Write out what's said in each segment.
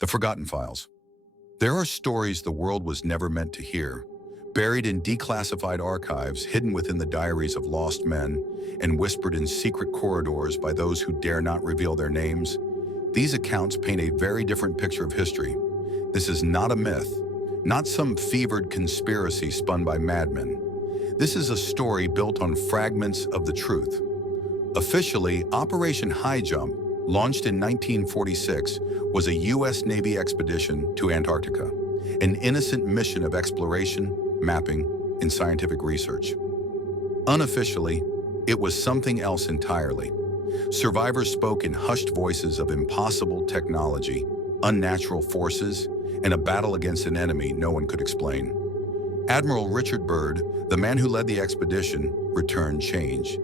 The Forgotten Files. There are stories the world was never meant to hear, buried in declassified archives, hidden within the diaries of lost men, and whispered in secret corridors by those who dare not reveal their names. These accounts paint a very different picture of history. This is not a myth, not some fevered conspiracy spun by madmen. This is a story built on fragments of the truth. Officially, Operation Highjump, launched in 1946, was a U.S. Navy expedition to Antarctica, an innocent mission of exploration, mapping, and scientific research. Unofficially, it was something else entirely. Survivors spoke in hushed voices of impossible technology, unnatural forces, and a battle against an enemy no one could explain. Admiral Richard Byrd, the man who led the expedition, returned changed.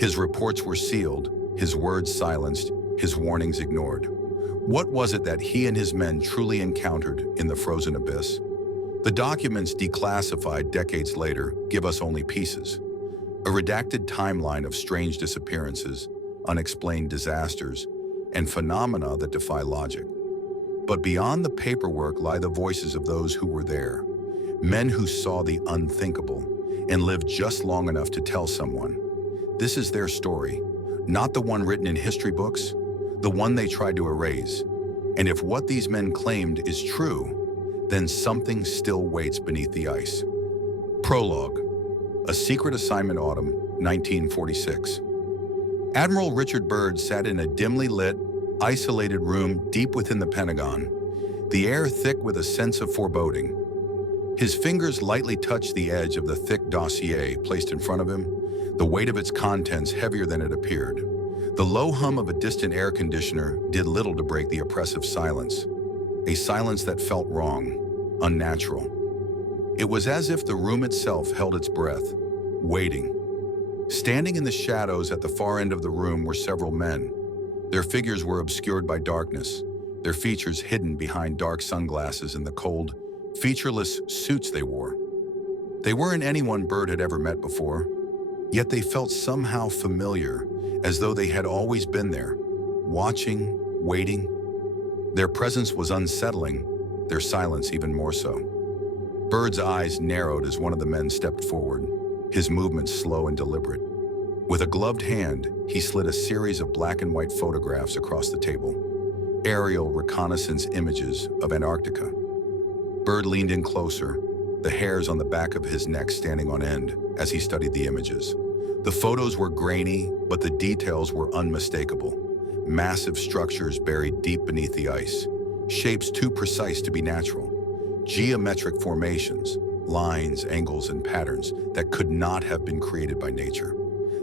His reports were sealed, his words silenced, his warnings ignored. What was it that he and his men truly encountered in the frozen abyss? The documents declassified decades later give us only pieces. A redacted timeline of strange disappearances, unexplained disasters, and phenomena that defy logic. But beyond the paperwork lie the voices of those who were there, men who saw the unthinkable and lived just long enough to tell someone. This is their story, not the one written in history books, the one they tried to erase. And if what these men claimed is true, then something still waits beneath the ice. Prologue. A Secret Assignment, Autumn, 1946. Admiral Richard Byrd sat in a dimly lit, isolated room deep within the Pentagon, the air thick with a sense of foreboding. His fingers lightly touched the edge of the thick dossier placed in front of him, the weight of its contents heavier than it appeared. The low hum of a distant air conditioner did little to break the oppressive silence, a silence that felt wrong, unnatural. It was as if the room itself held its breath, waiting. Standing in the shadows at the far end of the room were several men. Their figures were obscured by darkness, their features hidden behind dark sunglasses and the cold, featureless suits they wore. They weren't anyone Byrd had ever met before, yet they felt somehow familiar, as though they had always been there, watching, waiting. Their presence was unsettling, their silence even more so. Byrd's eyes narrowed as one of the men stepped forward, his movements slow and deliberate. With a gloved hand, he slid a series of black and white photographs across the table, aerial reconnaissance images of Antarctica. Byrd leaned in closer, the hairs on the back of his neck standing on end as he studied the images. The photos were grainy, but the details were unmistakable. Massive structures buried deep beneath the ice, shapes too precise to be natural, geometric formations, lines, angles, and patterns that could not have been created by nature.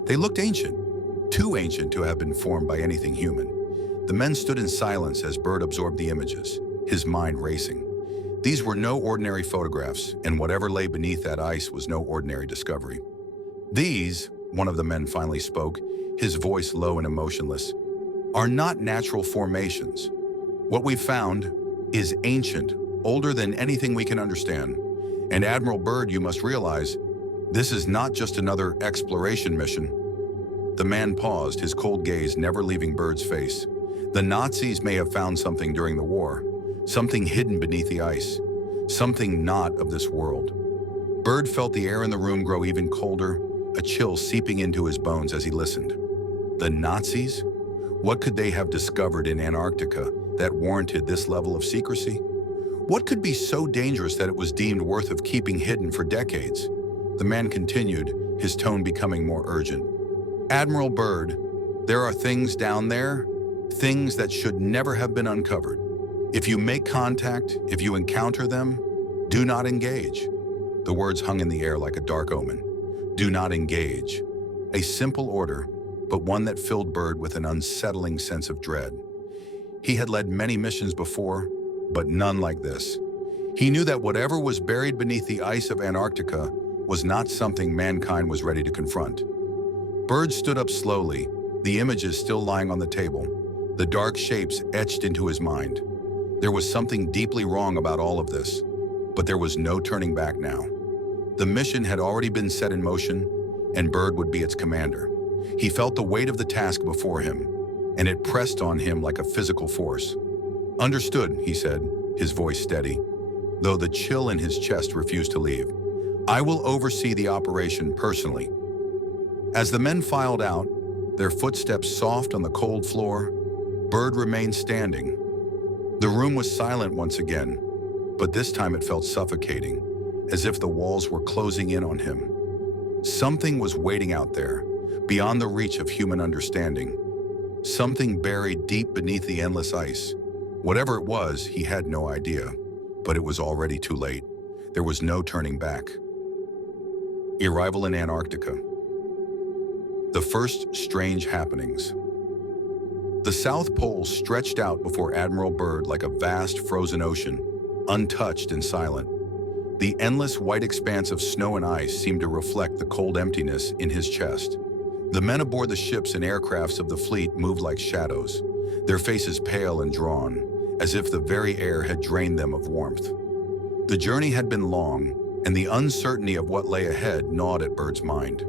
They looked ancient, too ancient to have been formed by anything human. The men stood in silence as Byrd absorbed the images, his mind racing. These were no ordinary photographs, and whatever lay beneath that ice was no ordinary discovery. These, one of the men finally spoke, his voice low and emotionless, are not natural formations. What we found is ancient, older than anything we can understand. And Admiral Byrd, you must realize, this is not just another exploration mission. The man paused, his cold gaze never leaving Byrd's face. The Nazis may have found something during the war, something hidden beneath the ice, something not of this world. Byrd felt the air in the room grow even colder, a chill seeping into his bones as he listened. The Nazis? What could they have discovered in Antarctica that warranted this level of secrecy? What could be so dangerous that it was deemed worth of keeping hidden for decades? The man continued, his tone becoming more urgent. Admiral Byrd, there are things down there, things that should never have been uncovered. If you make contact, if you encounter them, do not engage. The words hung in the air like a dark omen. Do not engage. A simple order, but one that filled Byrd with an unsettling sense of dread. He had led many missions before, but none like this. He knew that whatever was buried beneath the ice of Antarctica was not something mankind was ready to confront. Byrd stood up slowly, the images still lying on the table, the dark shapes etched into his mind. There was something deeply wrong about all of this, but there was no turning back now. The mission had already been set in motion, and Byrd would be its commander. He felt the weight of the task before him, and it pressed on him like a physical force. "Understood," he said, his voice steady, though the chill in his chest refused to leave. "I will oversee the operation personally." As the men filed out, their footsteps soft on the cold floor, Byrd remained standing. The room was silent once again, but this time it felt suffocating, as if the walls were closing in on him. Something was waiting out there, beyond the reach of human understanding. Something buried deep beneath the endless ice. Whatever it was, he had no idea, but it was already too late. There was no turning back. Arrival in Antarctica. The first strange happenings. The South Pole stretched out before Admiral Byrd like a vast frozen ocean, untouched and silent. The endless white expanse of snow and ice seemed to reflect the cold emptiness in his chest. The men aboard the ships and aircrafts of the fleet moved like shadows, their faces pale and drawn, as if the very air had drained them of warmth. The journey had been long, and the uncertainty of what lay ahead gnawed at Byrd's mind.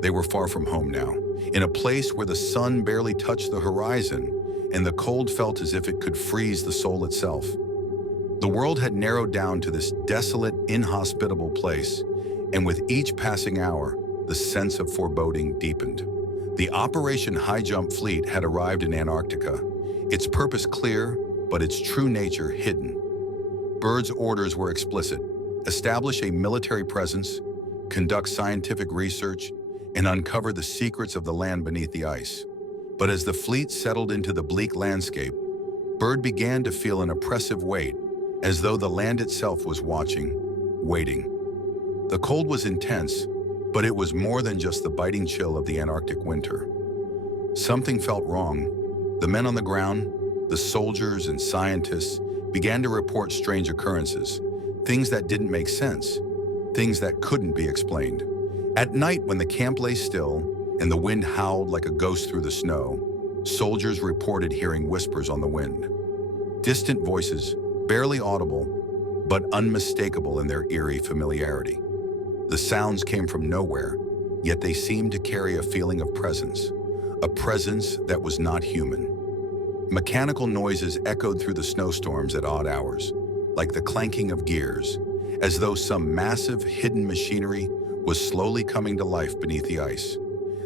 They were far from home now, in a place where the sun barely touched the horizon, and the cold felt as if it could freeze the soul itself. The world had narrowed down to this desolate, inhospitable place, and with each passing hour, the sense of foreboding deepened. The Operation Highjump fleet had arrived in Antarctica, its purpose clear, but its true nature hidden. Byrd's orders were explicit: establish a military presence, conduct scientific research, and uncover the secrets of the land beneath the ice. But as the fleet settled into the bleak landscape, Byrd began to feel an oppressive weight, as though the land itself was watching, waiting. The cold was intense, but it was more than just the biting chill of the Antarctic winter. Something felt wrong. The men on the ground, the soldiers and scientists, began to report strange occurrences, things that didn't make sense, things that couldn't be explained. At night, when the camp lay still and the wind howled like a ghost through the snow, soldiers reported hearing whispers on the wind. Distant voices, barely audible, but unmistakable in their eerie familiarity. The sounds came from nowhere, yet they seemed to carry a feeling of presence, a presence that was not human. Mechanical noises echoed through the snowstorms at odd hours, like the clanking of gears, as though some massive hidden machinery was slowly coming to life beneath the ice.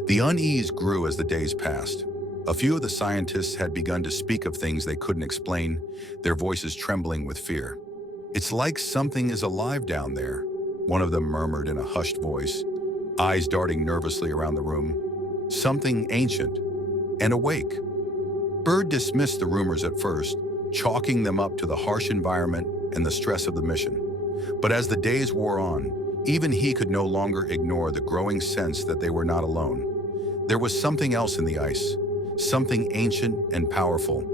The unease grew as the days passed. A few of the scientists had begun to speak of things they couldn't explain, their voices trembling with fear. "It's like something is alive down there," one of them murmured in a hushed voice, eyes darting nervously around the room. "Something ancient and awake." Byrd dismissed the rumors at first, chalking them up to the harsh environment and the stress of the mission. But as the days wore on, even he could no longer ignore the growing sense that they were not alone. There was something else in the ice, something ancient and powerful,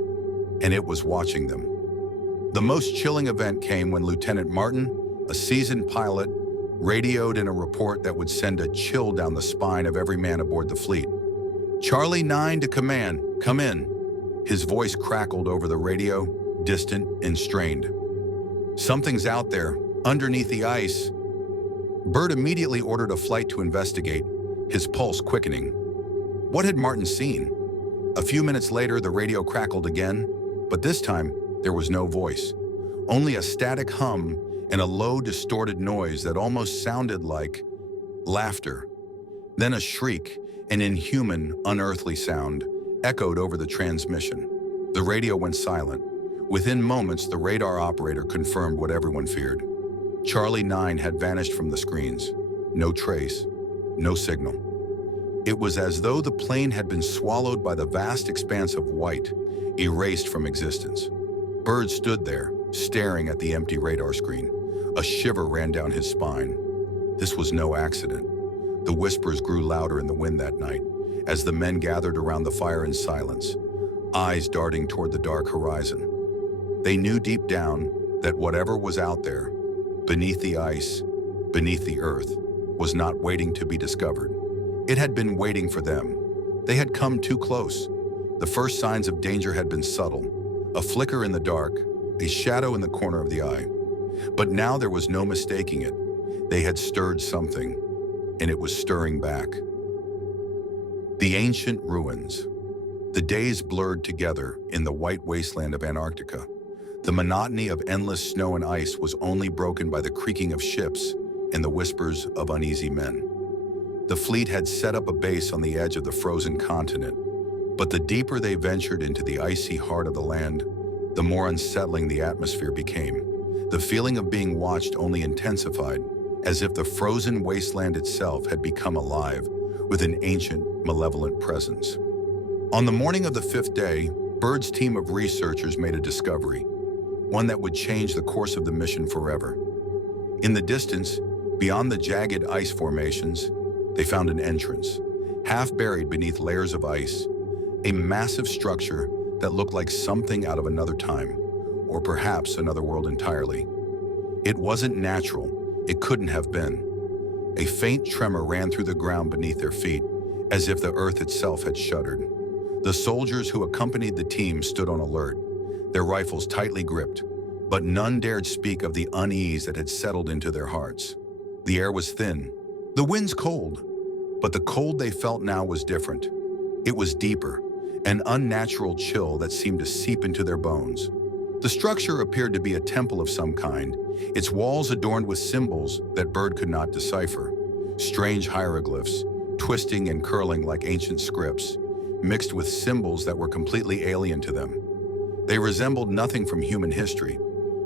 and it was watching them. The most chilling event came when Lieutenant Martin, a seasoned pilot, radioed in a report that would send a chill down the spine of every man aboard the fleet. "Charlie 9 to command, come in." His voice crackled over the radio, distant and strained. "Something's out there, underneath the ice." Byrd immediately ordered a flight to investigate, his pulse quickening. What had Martin seen? A few minutes later, the radio crackled again, but this time there was no voice, only a static hum and a low, distorted noise that almost sounded like laughter. Then a shriek, an inhuman, unearthly sound, echoed over the transmission. The radio went silent. Within moments, the radar operator confirmed what everyone feared. Charlie 9 had vanished from the screens. No trace, no signal. It was as though the plane had been swallowed by the vast expanse of white, erased from existence. Byrd stood there, staring at the empty radar screen. A shiver ran down his spine. This was no accident. The whispers grew louder in the wind that night, as the men gathered around the fire in silence, eyes darting toward the dark horizon. They knew deep down that whatever was out there, beneath the ice, beneath the earth, was not waiting to be discovered. It had been waiting for them. They had come too close. The first signs of danger had been subtle, a flicker in the dark, a shadow in the corner of the eye. But now there was no mistaking it. They had stirred something, and it was stirring back. The ancient ruins. The days blurred together in the white wasteland of Antarctica. The monotony of endless snow and ice was only broken by the creaking of ships and the whispers of uneasy men. The fleet had set up a base on the edge of the frozen continent, but the deeper they ventured into the icy heart of the land, the more unsettling the atmosphere became. The feeling of being watched only intensified, as if the frozen wasteland itself had become alive with an ancient, malevolent presence. On the morning of the fifth day, Byrd's team of researchers made a discovery, one that would change the course of the mission forever. In the distance, beyond the jagged ice formations, they found an entrance, half buried beneath layers of ice, a massive structure that looked like something out of another time, or perhaps another world entirely. It wasn't natural. It couldn't have been. A faint tremor ran through the ground beneath their feet, as if the earth itself had shuddered. The soldiers who accompanied the team stood on alert, their rifles tightly gripped, but none dared speak of the unease that had settled into their hearts. The air was thin, the winds cold, but the cold they felt now was different. It was deeper, an unnatural chill that seemed to seep into their bones. The structure appeared to be a temple of some kind, its walls adorned with symbols that Byrd could not decipher. Strange hieroglyphs, twisting and curling like ancient scripts, mixed with symbols that were completely alien to them. They resembled nothing from human history,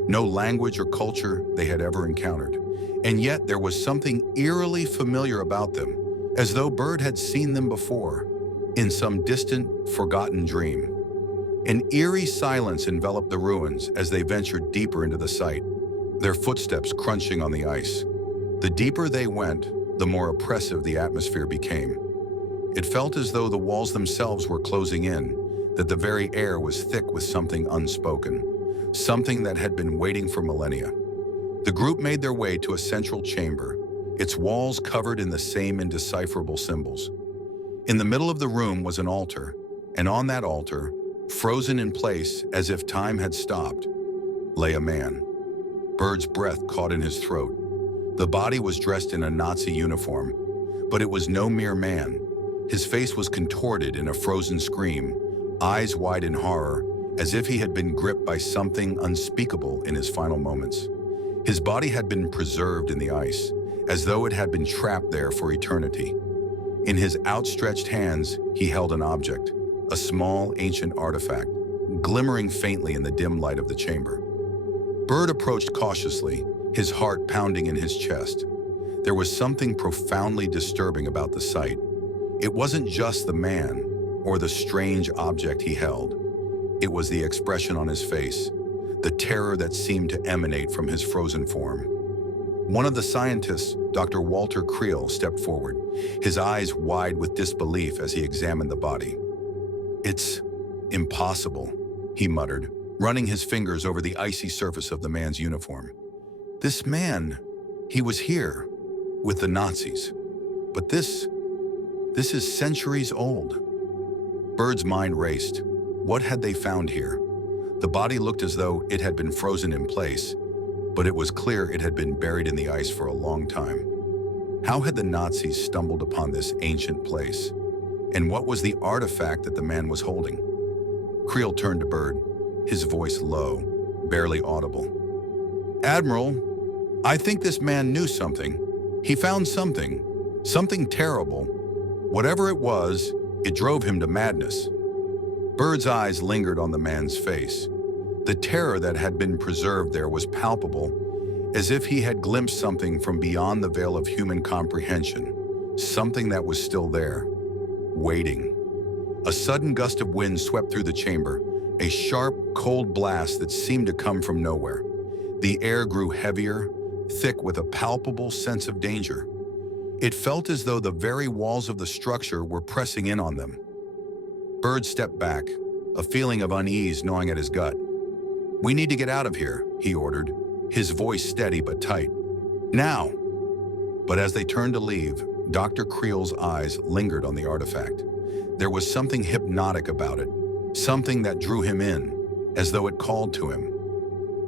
no language or culture they had ever encountered. And yet there was something eerily familiar about them, as though Byrd had seen them before, in some distant, forgotten dream. An eerie silence enveloped the ruins as they ventured deeper into the site, their footsteps crunching on the ice. The deeper they went, the more oppressive the atmosphere became. It felt as though the walls themselves were closing in, that the very air was thick with something unspoken, something that had been waiting for millennia. The group made their way to a central chamber, its walls covered in the same indecipherable symbols. In the middle of the room was an altar, and on that altar, frozen in place as if time had stopped, lay a man. Byrd's breath caught in his throat. The body was dressed in a Nazi uniform, but it was no mere man. His face was contorted in a frozen scream, eyes wide in horror, as if he had been gripped by something unspeakable in his final moments. His body had been preserved in the ice, as though it had been trapped there for eternity. In his outstretched hands, he held an object, a small, ancient artifact, glimmering faintly in the dim light of the chamber. Byrd approached cautiously, his heart pounding in his chest. There was something profoundly disturbing about the sight. It wasn't just the man or the strange object he held. It was the expression on his face, the terror that seemed to emanate from his frozen form. One of the scientists, Dr. Walter Creel, stepped forward, his eyes wide with disbelief as he examined the body. "It's impossible," he muttered, running his fingers over the icy surface of the man's uniform. "This man, he was here, with the Nazis. But this is centuries old." Byrd's mind raced. What had they found here? The body looked as though it had been frozen in place, but it was clear it had been buried in the ice for a long time. How had the Nazis stumbled upon this ancient place? And what was the artifact that the man was holding? Creel turned to Byrd, his voice low, barely audible. "Admiral, I think this man knew something. He found something terrible. Whatever it was, it drove him to madness." Byrd's eyes lingered on the man's face. The terror that had been preserved there was palpable, as if he had glimpsed something from beyond the veil of human comprehension, something that was still there, waiting. A sudden gust of wind swept through the chamber, a sharp, cold blast that seemed to come from nowhere. The air grew heavier, thick with a palpable sense of danger. It felt as though the very walls of the structure were pressing in on them. Byrd stepped back, a feeling of unease gnawing at his gut. "We need to get out of here," he ordered, his voice steady but tight. "Now!" But as they turned to leave, Dr. Creel's eyes lingered on the artifact. There was something hypnotic about it, something that drew him in, as though it called to him.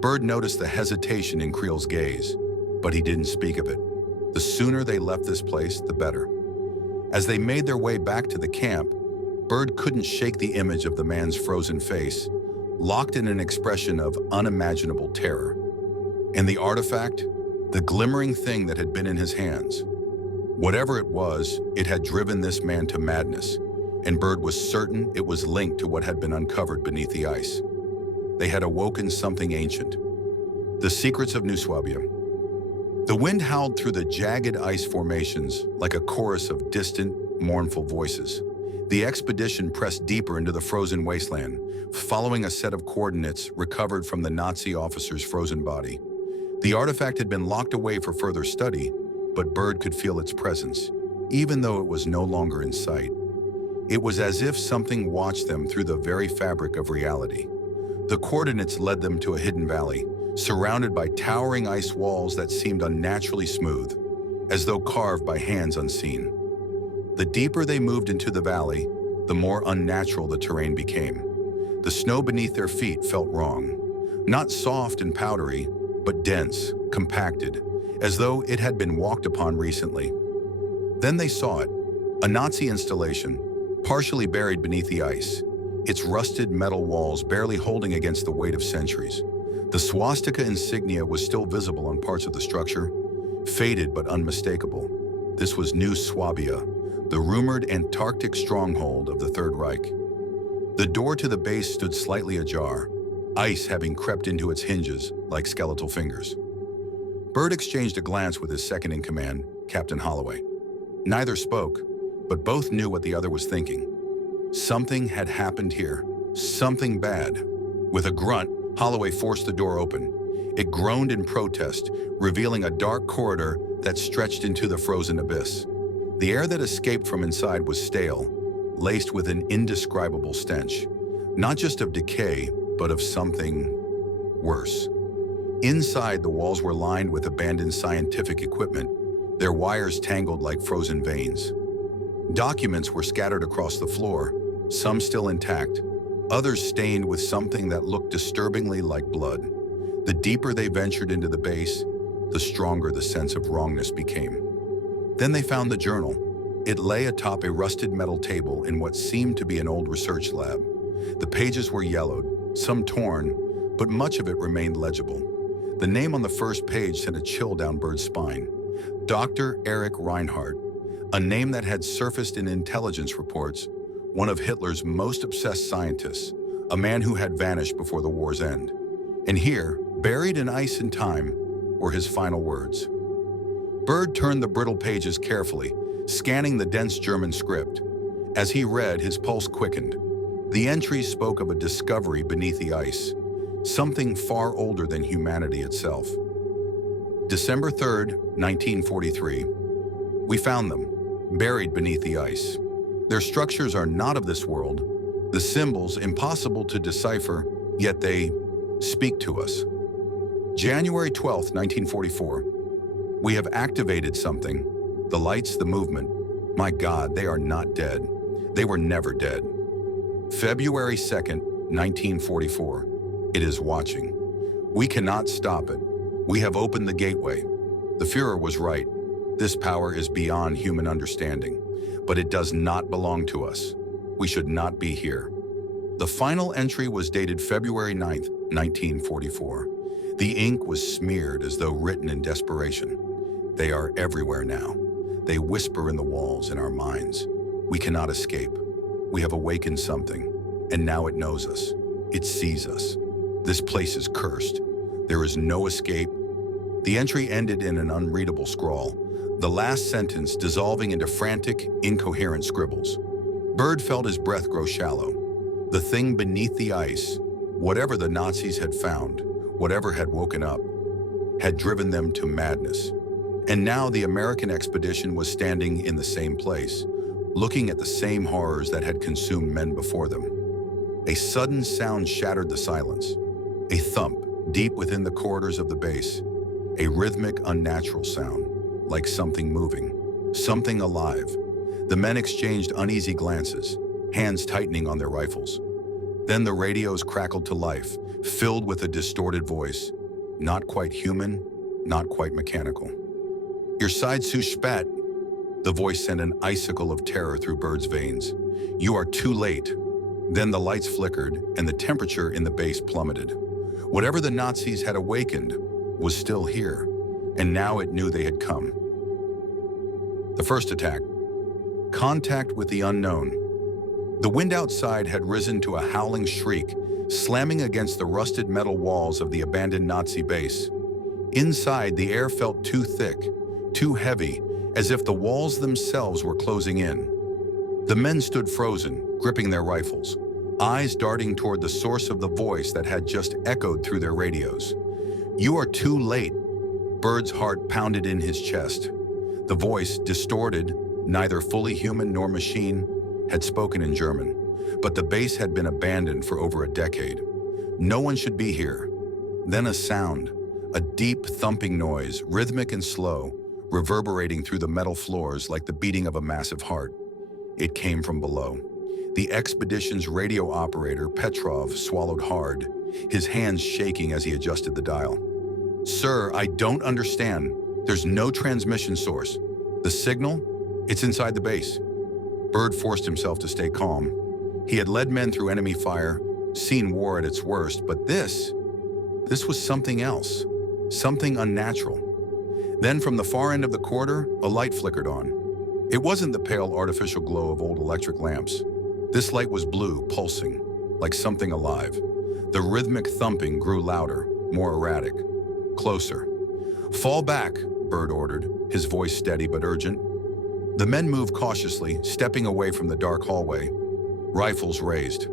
Byrd noticed the hesitation in Creel's gaze, but he didn't speak of it. The sooner they left this place, the better. As they made their way back to the camp, Byrd couldn't shake the image of the man's frozen face, locked in an expression of unimaginable terror. And the artifact? The glimmering thing that had been in his hands. Whatever it was, it had driven this man to madness, and Byrd was certain it was linked to what had been uncovered beneath the ice. They had awoken something ancient. The secrets of New Swabia. The wind howled through the jagged ice formations like a chorus of distant, mournful voices. The expedition pressed deeper into the frozen wasteland, following a set of coordinates recovered from the Nazi officer's frozen body. The artifact had been locked away for further study, but Byrd could feel its presence, even though it was no longer in sight. It was as if something watched them through the very fabric of reality. The coordinates led them to a hidden valley, surrounded by towering ice walls that seemed unnaturally smooth, as though carved by hands unseen. The deeper they moved into the valley, the more unnatural the terrain became. The snow beneath their feet felt wrong, not soft and powdery, but dense, compacted, as though it had been walked upon recently. Then they saw it, a Nazi installation, partially buried beneath the ice, its rusted metal walls barely holding against the weight of centuries. The swastika insignia was still visible on parts of the structure, faded but unmistakable. This was New Swabia, the rumored Antarctic stronghold of the Third Reich. The door to the base stood slightly ajar, ice having crept into its hinges like skeletal fingers. Byrd exchanged a glance with his second-in-command, Captain Holloway. Neither spoke, but both knew what the other was thinking. Something had happened here, something bad. With a grunt, Holloway forced the door open. It groaned in protest, revealing a dark corridor that stretched into the frozen abyss. The air that escaped from inside was stale, laced with an indescribable stench, not just of decay, but of something worse. Inside, the walls were lined with abandoned scientific equipment, their wires tangled like frozen veins. Documents were scattered across the floor, some still intact, others stained with something that looked disturbingly like blood. The deeper they ventured into the base, the stronger the sense of wrongness became. Then they found the journal. It lay atop a rusted metal table in what seemed to be an old research lab. The pages were yellowed, some torn, but much of it remained legible. The name on the first page sent a chill down Byrd's spine. Dr. Erich Reinhardt, a name that had surfaced in intelligence reports, one of Hitler's most obsessed scientists, a man who had vanished before the war's end. And here, buried in ice and time, were his final words. Byrd turned the brittle pages carefully, scanning the dense German script. As he read, his pulse quickened. The entries spoke of a discovery beneath the ice, something far older than humanity itself. December 3rd, 1943. We found them, buried beneath the ice. Their structures are not of this world, the symbols impossible to decipher, yet they speak to us. January 12th, 1944. We have activated something. The lights, the movement. My God, they are not dead. They were never dead. February 2nd, 1944. It is watching. We cannot stop it. We have opened the gateway. The Führer was right. This power is beyond human understanding, but it does not belong to us. We should not be here. The final entry was dated February 9th, 1944. The ink was smeared as though written in desperation. They are everywhere now. They whisper in the walls in our minds. We cannot escape. We have awakened something, and now it knows us. It sees us. This place is cursed. There is no escape. The entry ended in an unreadable scrawl, the last sentence dissolving into frantic, incoherent scribbles. Byrd felt his breath grow shallow. The thing beneath the ice, whatever the Nazis had found, whatever had woken up, had driven them to madness. And now the American expedition was standing in the same place, looking at the same horrors that had consumed men before them. A sudden sound shattered the silence. A thump deep within the corridors of the base. A rhythmic, unnatural sound, like something moving, something alive. The men exchanged uneasy glances, hands tightening on their rifles. Then the radios crackled to life, filled with a distorted voice, not quite human, not quite mechanical. Your side zu spät. The voice sent an icicle of terror through Byrd's veins. You are too late. Then the lights flickered and the temperature in the base plummeted. Whatever the Nazis had awakened was still here, and now it knew they had come. The first attack. Contact with the unknown. The wind outside had risen to a howling shriek, slamming against the rusted metal walls of the abandoned Nazi base. Inside, the air felt too thick, too heavy, as if the walls themselves were closing in. The men stood frozen, gripping their rifles, eyes darting toward the source of the voice that had just echoed through their radios. "You are too late," Byrd's heart pounded in his chest. The voice, distorted, neither fully human nor machine, had spoken in German, but the base had been abandoned for over a decade. No one should be here. Then a sound, a deep thumping noise, rhythmic and slow, reverberating through the metal floors like the beating of a massive heart. It came from below. The expedition's radio operator, Petrov, swallowed hard, his hands shaking as he adjusted the dial. "Sir, I don't understand. There's no transmission source. The signal? It's inside the base." Byrd forced himself to stay calm. He had led men through enemy fire, seen war at its worst, but this was something else, something unnatural. Then from the far end of the corridor, a light flickered on. It wasn't the pale artificial glow of old electric lamps. This light was blue, pulsing, like something alive. The rhythmic thumping grew louder, more erratic. Closer. "Fall back," Byrd ordered, his voice steady but urgent. The men moved cautiously, stepping away from the dark hallway, rifles raised.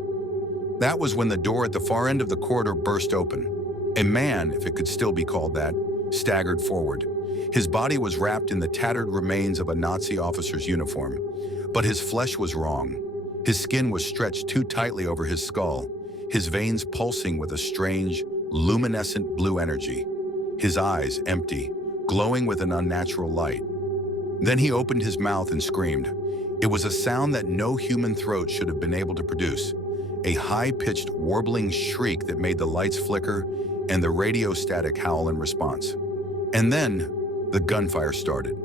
That was when the door at the far end of the corridor burst open. A man, if it could still be called that, staggered forward. His body was wrapped in the tattered remains of a Nazi officer's uniform, but his flesh was wrong. His skin was stretched too tightly over his skull, his veins pulsing with a strange, luminescent blue energy. His eyes empty, glowing with an unnatural light. Then he opened his mouth and screamed. It was a sound that no human throat should have been able to produce, a high-pitched, warbling shriek that made the lights flicker and the radio static howl in response. And then, the gunfire started.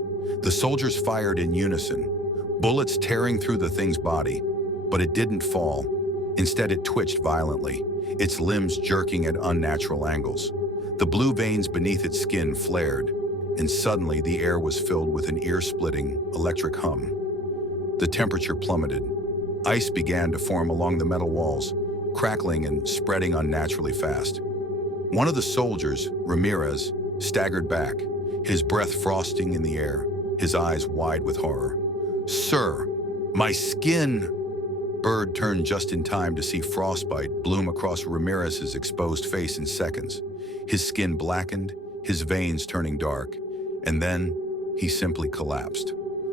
The soldiers fired in unison, bullets tearing through the thing's body, but it didn't fall. Instead, it twitched violently, its limbs jerking at unnatural angles. The blue veins beneath its skin flared, and suddenly the air was filled with an ear-splitting, electric hum. The temperature plummeted. Ice began to form along the metal walls, crackling and spreading unnaturally fast. One of the soldiers, Ramirez, staggered back, his breath frosting in the air, his eyes wide with horror. "Sir, my skin!" Byrd turned just in time to see frostbite bloom across Ramirez's exposed face in seconds. His skin blackened, his veins turning dark, and then he simply collapsed.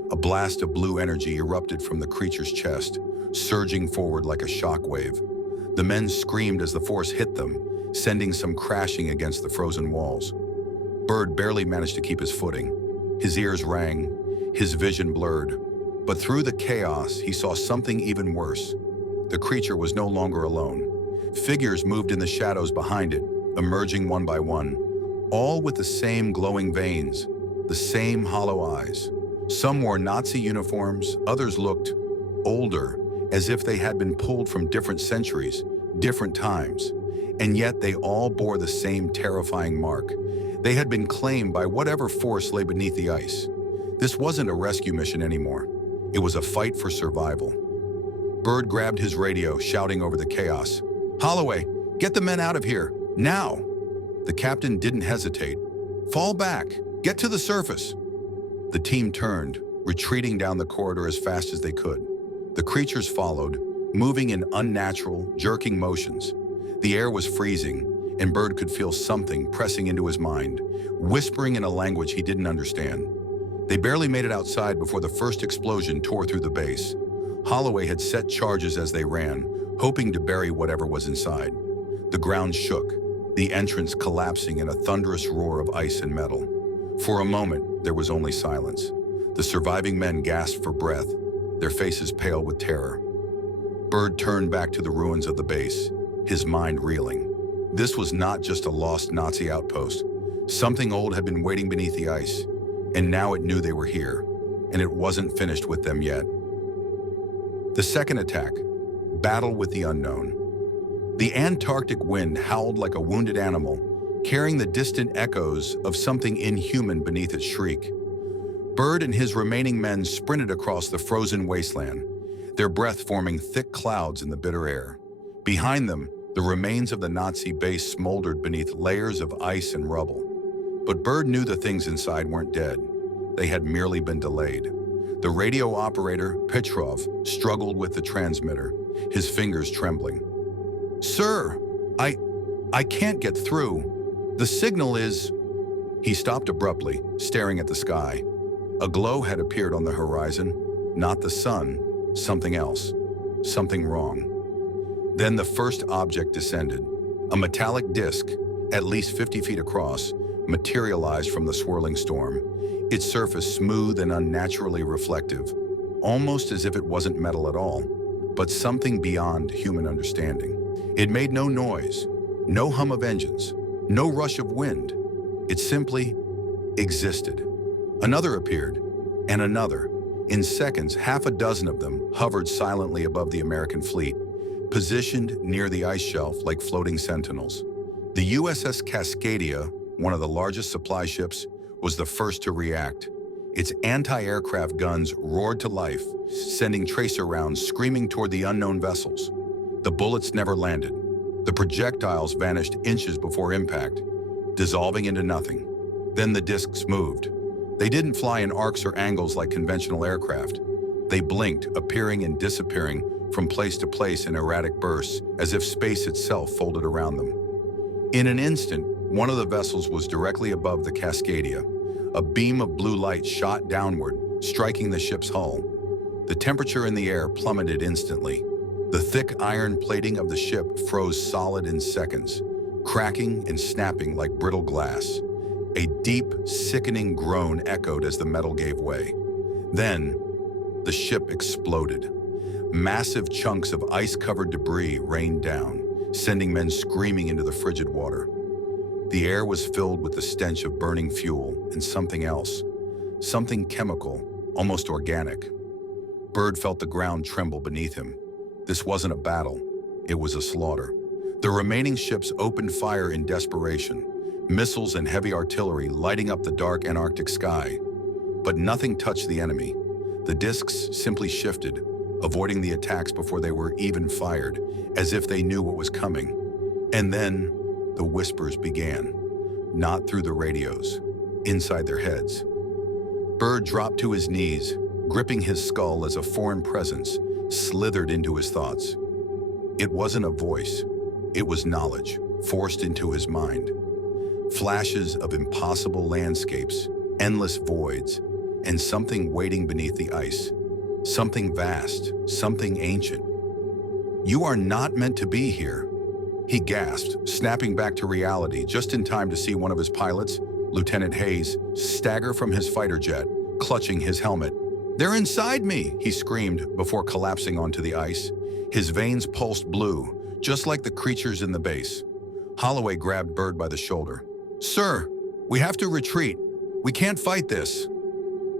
A blast of blue energy erupted from the creature's chest, surging forward like a shockwave. The men screamed as the force hit them, sending some crashing against the frozen walls. Byrd barely managed to keep his footing. His ears rang, his vision blurred. But through the chaos, he saw something even worse. The creature was no longer alone. Figures moved in the shadows behind it, emerging one by one, all with the same glowing veins, the same hollow eyes. Some wore Nazi uniforms, others looked older, as if they had been pulled from different centuries, different times. And yet they all bore the same terrifying mark. They had been claimed by whatever force lay beneath the ice. This wasn't a rescue mission anymore. It was a fight for survival. Byrd grabbed his radio, shouting over the chaos. "Holloway, get the men out of here, now!" The captain didn't hesitate. "Fall back, get to the surface." The team turned, retreating down the corridor as fast as they could. The creatures followed, moving in unnatural, jerking motions. The air was freezing, and Byrd could feel something pressing into his mind, whispering in a language he didn't understand. They barely made it outside before the first explosion tore through the base. Holloway had set charges as they ran, hoping to bury whatever was inside. The ground shook, the entrance collapsing in a thunderous roar of ice and metal. For a moment, there was only silence. The surviving men gasped for breath, their faces pale with terror. Byrd turned back to the ruins of the base, his mind reeling. This was not just a lost Nazi outpost. Something old had been waiting beneath the ice, and now it knew they were here, and it wasn't finished with them yet. The second attack. battle with the unknown. The Antarctic wind howled like a wounded animal, carrying the distant echoes of something inhuman beneath its shriek. Byrd and his remaining men sprinted across the frozen wasteland, their breath forming thick clouds in the bitter air. Behind them, the remains of the Nazi base smoldered beneath layers of ice and rubble. But Byrd knew the things inside weren't dead. They had merely been delayed. The radio operator, Petrov, struggled with the transmitter, his fingers trembling. "Sir, I can't get through. The signal is..." He stopped abruptly, staring at the sky. A glow had appeared on the horizon. Not the sun, something else. Something wrong. Then the first object descended. A metallic disc, at least 50 feet across, materialized from the swirling storm, its surface smooth and unnaturally reflective, almost as if it wasn't metal at all, but something beyond human understanding. It made no noise, no hum of engines, no rush of wind. It simply existed. Another appeared, and another. In seconds, half a dozen of them hovered silently above the American fleet, positioned near the ice shelf like floating sentinels. The USS Cascadia, one of the largest supply ships, was the first to react. Its anti-aircraft guns roared to life, sending tracer rounds screaming toward the unknown vessels. The bullets never landed. The projectiles vanished inches before impact, dissolving into nothing. Then the discs moved. They didn't fly in arcs or angles like conventional aircraft. They blinked, appearing and disappearing from place to place in erratic bursts, as if space itself folded around them. In an instant, one of the vessels was directly above the Cascadia. A beam of blue light shot downward, striking the ship's hull. The temperature in the air plummeted instantly. The thick iron plating of the ship froze solid in seconds, cracking and snapping like brittle glass. A deep, sickening groan echoed as the metal gave way. Then, the ship exploded. Massive chunks of ice-covered debris rained down, sending men screaming into the frigid water. The air was filled with the stench of burning fuel and something else, something chemical, almost organic. Byrd felt the ground tremble beneath him. This wasn't a battle, it was a slaughter. The remaining ships opened fire in desperation, missiles and heavy artillery lighting up the dark Antarctic sky. But nothing touched the enemy. The discs simply shifted, avoiding the attacks before they were even fired, as if they knew what was coming. And then, the whispers began, not through the radios, inside their heads. Byrd dropped to his knees, gripping his skull as a foreign presence slithered into his thoughts. It wasn't a voice, it was knowledge, forced into his mind. Flashes of impossible landscapes, endless voids, and something waiting beneath the ice. Something vast, something ancient. "You are not meant to be here," he gasped, snapping back to reality just in time to see one of his pilots, Lieutenant Hayes, stagger from his fighter jet, clutching his helmet. "They're inside me!" he screamed before collapsing onto the ice. His veins pulsed blue, just like the creatures in the base. Holloway grabbed Byrd by the shoulder. "Sir, we have to retreat. We can't fight this."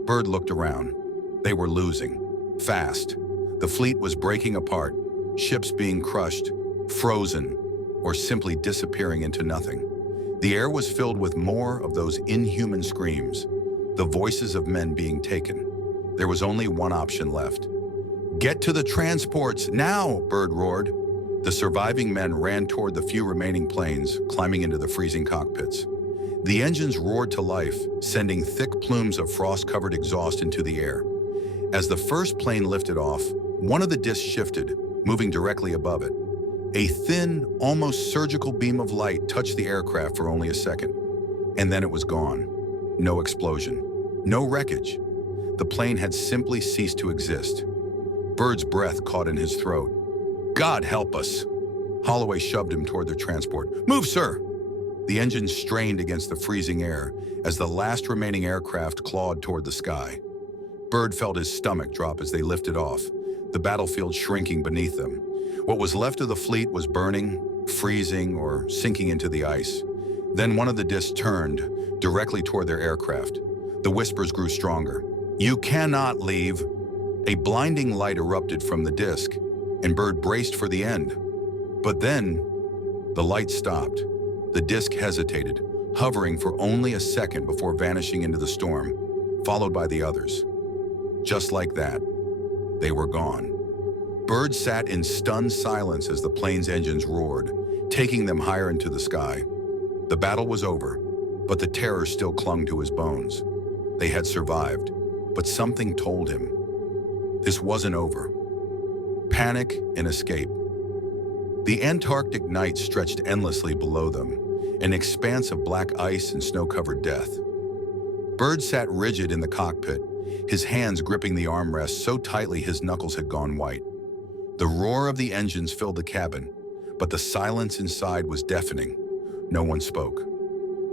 Byrd looked around. They were losing. Fast. The fleet was breaking apart, ships being crushed, frozen, or simply disappearing into nothing. The air was filled with more of those inhuman screams, the voices of men being taken. There was only one option left. "Get to the transports, now!" Byrd roared. The surviving men ran toward the few remaining planes, climbing into the freezing cockpits. The engines roared to life, sending thick plumes of frost-covered exhaust into the air. As the first plane lifted off, one of the discs shifted, moving directly above it. A thin, almost surgical beam of light touched the aircraft for only a second. And then it was gone. No explosion. No wreckage. The plane had simply ceased to exist. Byrd's breath caught in his throat. "God help us!" Holloway shoved him toward their transport. "Move, sir!" The engines strained against the freezing air as the last remaining aircraft clawed toward the sky. Byrd felt his stomach drop as they lifted off, the battlefield shrinking beneath them. What was left of the fleet was burning, freezing, or sinking into the ice. Then one of the discs turned, directly toward their aircraft. The whispers grew stronger. "You cannot leave." A blinding light erupted from the disc. and Byrd braced for the end. But then, the light stopped. The disk hesitated, hovering for only a second before vanishing into the storm, followed by the others. Just like that, they were gone. Byrd sat in stunned silence as the plane's engines roared, taking them higher into the sky. The battle was over, but the terror still clung to his bones. They had survived, but something told him this wasn't over. Panic and escape. The Antarctic night stretched endlessly below them, an expanse of black ice and snow-covered death. Byrd sat rigid in the cockpit, his hands gripping the armrest so tightly his knuckles had gone white. The roar of the engines filled the cabin, but the silence inside was deafening. No one spoke.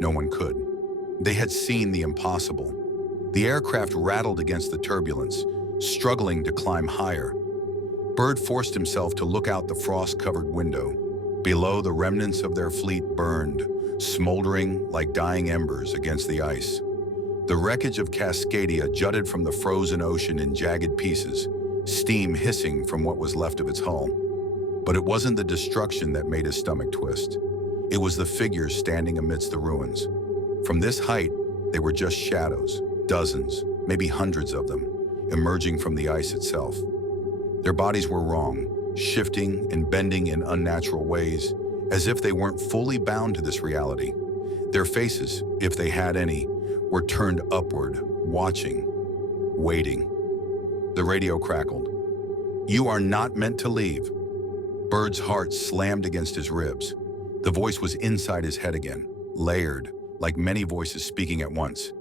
No one could. They had seen the impossible. The aircraft rattled against the turbulence, struggling to climb higher. Byrd forced himself to look out the frost-covered window. Below, the remnants of their fleet burned, smoldering like dying embers against the ice. The wreckage of Cascadia jutted from the frozen ocean in jagged pieces, steam hissing from what was left of its hull. But it wasn't the destruction that made his stomach twist. It was the figures standing amidst the ruins. From this height, they were just shadows, dozens, maybe hundreds of them, emerging from the ice itself. Their bodies were wrong, shifting and bending in unnatural ways, as if they weren't fully bound to this reality. Their faces, if they had any, were turned upward, watching, waiting. The radio crackled. "You are not meant to leave." Byrd's heart slammed against his ribs. The voice was inside his head again, layered, like many voices speaking at once.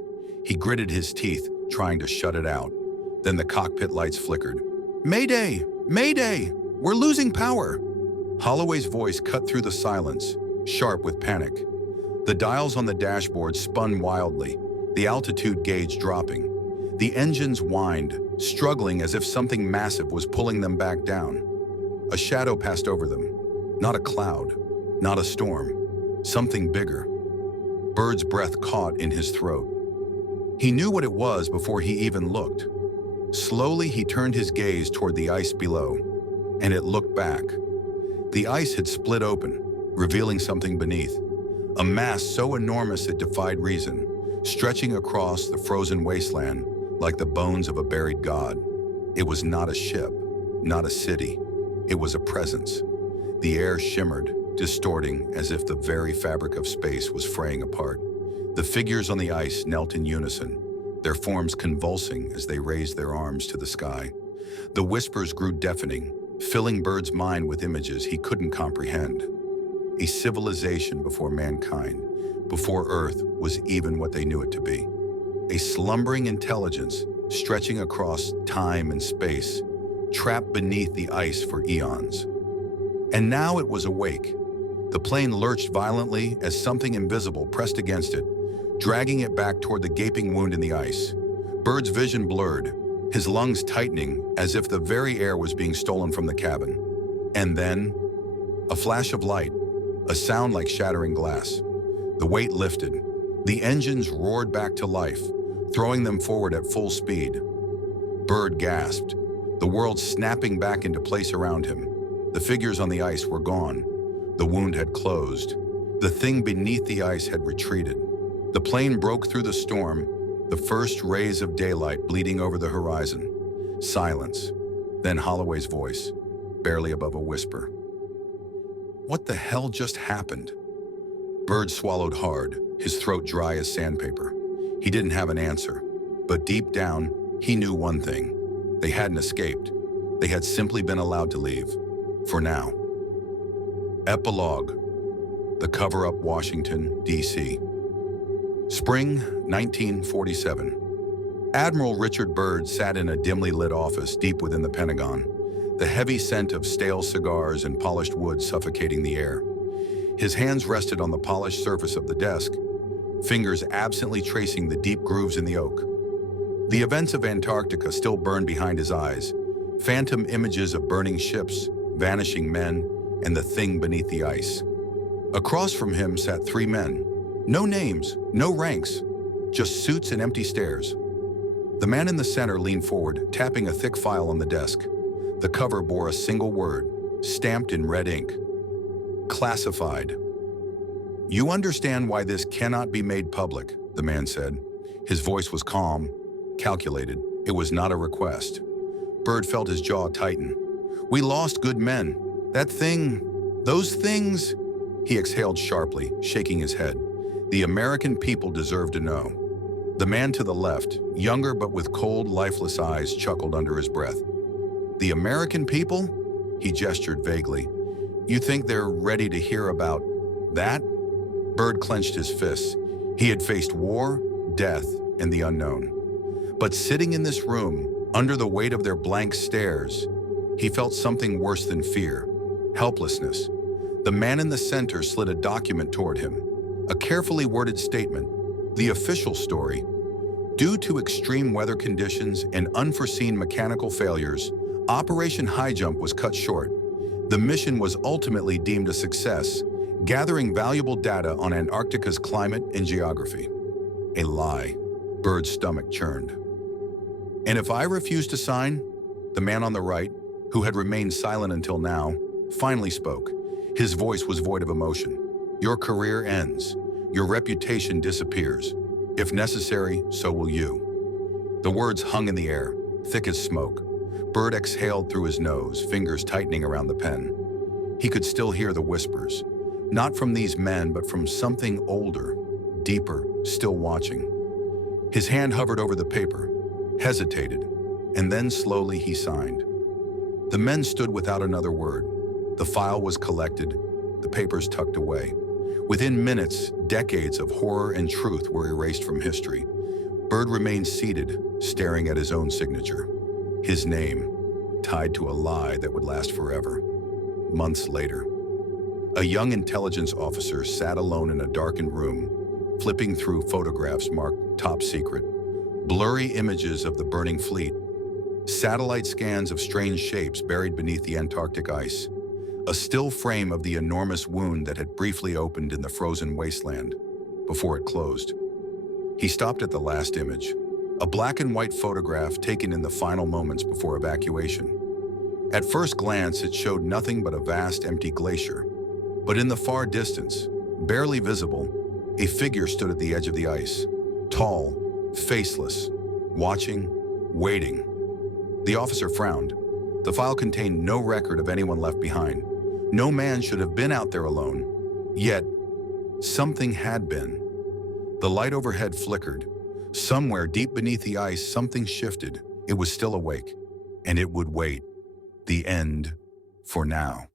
He gritted his teeth, trying to shut it out. Then the cockpit lights flickered. "Mayday! Mayday! We're losing power!" Holloway's voice cut through the silence, sharp with panic. The dials on the dashboard spun wildly, the altitude gauge dropping. The engines whined, struggling as if something massive was pulling them back down. A shadow passed over them. Not a cloud, not a storm, something bigger. Byrd's breath caught in his throat. He knew what it was before he even looked. Slowly, he turned his gaze toward the ice below, and it looked back. The ice had split open, revealing something beneath. A mass so enormous it defied reason, stretching across the frozen wasteland like the bones of a buried god. It was not a ship, not a city. It was a presence. The air shimmered, distorting as if the very fabric of space was fraying apart. The figures on the ice knelt in unison, their forms convulsing as they raised their arms to the sky. The whispers grew deafening, filling Byrd's mind with images he couldn't comprehend. A civilization before mankind, before Earth was even what they knew it to be. A slumbering intelligence stretching across time and space, trapped beneath the ice for eons. And now it was awake. The plane lurched violently as something invisible pressed against it, dragging it back toward the gaping wound in the ice. Byrd's vision blurred, his lungs tightening as if the very air was being stolen from the cabin. And then, a flash of light, a sound like shattering glass. The weight lifted. The engines roared back to life, throwing them forward at full speed. Byrd gasped, the world snapping back into place around him. The figures on the ice were gone. The wound had closed. The thing beneath the ice had retreated. The plane broke through the storm, the first rays of daylight bleeding over the horizon. Silence. Then Holloway's voice, barely above a whisper. "What the hell just happened?" Byrd swallowed hard, his throat dry as sandpaper. He didn't have an answer, but deep down, he knew one thing. They hadn't escaped. They had simply been allowed to leave. For now. Epilogue. The Cover-Up, Washington, D.C. Spring 1947. Admiral Richard Byrd sat in a dimly lit office deep within the Pentagon, the heavy scent of stale cigars and polished wood suffocating the air. His hands rested on the polished surface of the desk, fingers absently tracing the deep grooves in the oak. The events of Antarctica still burned behind his eyes, phantom images of burning ships, vanishing men, and the thing beneath the ice. Across from him sat three men. No names, no ranks, just suits and empty stares. The man in the center leaned forward, tapping a thick file on the desk. The cover bore a single word, stamped in red ink: classified. "You understand why this cannot be made public," the man said. His voice was calm, calculated. It was not a request. Byrd felt his jaw tighten. "We lost good men. Those things," he exhaled sharply, shaking his head. "The American people deserve to know." The man to the left, younger but with cold, lifeless eyes, chuckled under his breath. "The American people?" He gestured vaguely. "You think they're ready to hear about that?" Byrd clenched his fists. He had faced war, death, and the unknown. But sitting in this room, under the weight of their blank stares, he felt something worse than fear: helplessness. The man in the center slid a document toward him, a carefully worded statement. The official story: due to extreme weather conditions and unforeseen mechanical failures, Operation Highjump was cut short. The mission was ultimately deemed a success, gathering valuable data on Antarctica's climate and geography. A lie. Byrd's stomach churned. "And if I refuse to sign?" The man on the right, who had remained silent until now, finally spoke. His voice was void of emotion. "Your career ends. Your reputation disappears. If necessary, so will you." The words hung in the air, thick as smoke. Byrd exhaled through his nose, fingers tightening around the pen. He could still hear the whispers, not from these men, but from something older, deeper, still watching. His hand hovered over the paper, hesitated, and then slowly he signed. The men stood without another word. The file was collected, the papers tucked away. Within minutes, decades of horror and truth were erased from history. Byrd remained seated, staring at his own signature. His name, tied to a lie that would last forever. Months later, a young intelligence officer sat alone in a darkened room, flipping through photographs marked top secret, blurry images of the burning fleet, satellite scans of strange shapes buried beneath the Antarctic ice, a still frame of the enormous wound that had briefly opened in the frozen wasteland before it closed. He stopped at the last image, a black and white photograph taken in the final moments before evacuation. At first glance, it showed nothing but a vast, empty glacier. But in the far distance, barely visible, a figure stood at the edge of the ice, tall, faceless, watching, waiting. The officer frowned. The file contained no record of anyone left behind. No man should have been out there alone. Yet, something had been. The light overhead flickered. Somewhere deep beneath the ice, something shifted. It was still awake, and it would wait. The end, for now.